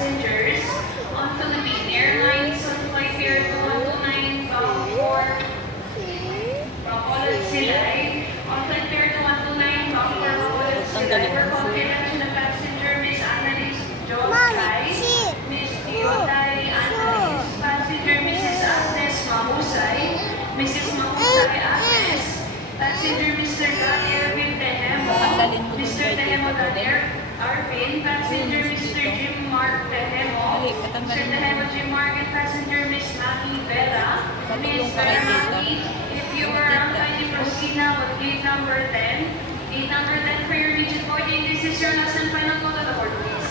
passengers on Philippine Airlines on flight pair 2129 bound for Bacolod Silay. On flight pair 2129 bound for Bacolod Silay for confidential passenger Miss Annalise Jotay, Miss Teoday Annalise, passenger Mrs. Agnes Mahusay, Mrs. Mahusay Agnes, passenger Mr. Daniel Tejemo, Mr. Tejemo Daniel Arvin, passenger Mr. Jim Mark Tejemo, Mr. Tejemo Jim Mark, and passenger Miss Maggie Vera. Miss Vera Maggie, if you are kindly proceed now with gate number 10. Gate number 10 for your rigid boarding. This is your last and final call to the board, please.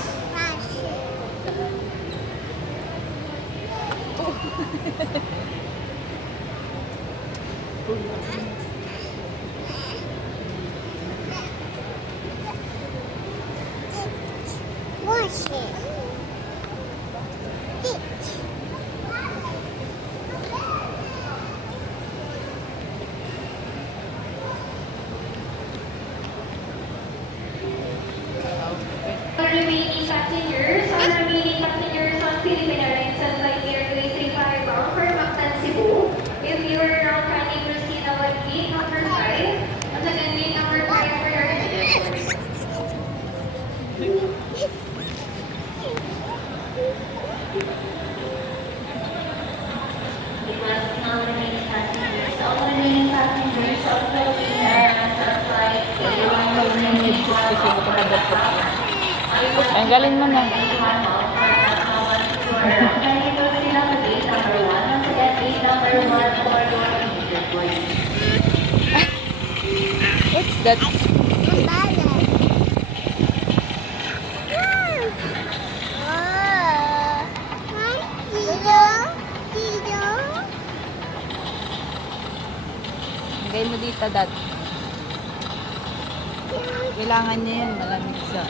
Wash it. All remaining passengers on Philippine Airlines on flight Airways 35 bound for Mactan, Cebu. If you are now kindly proceed now at gate number 5. Once again, gate number 5 for your rigid boarding. All remaining passengers on Philippine Airlines on flight Ay, galing mo na. What's that? Lagay mo dito, Dad. Kailangan niya yan. Malamig sa...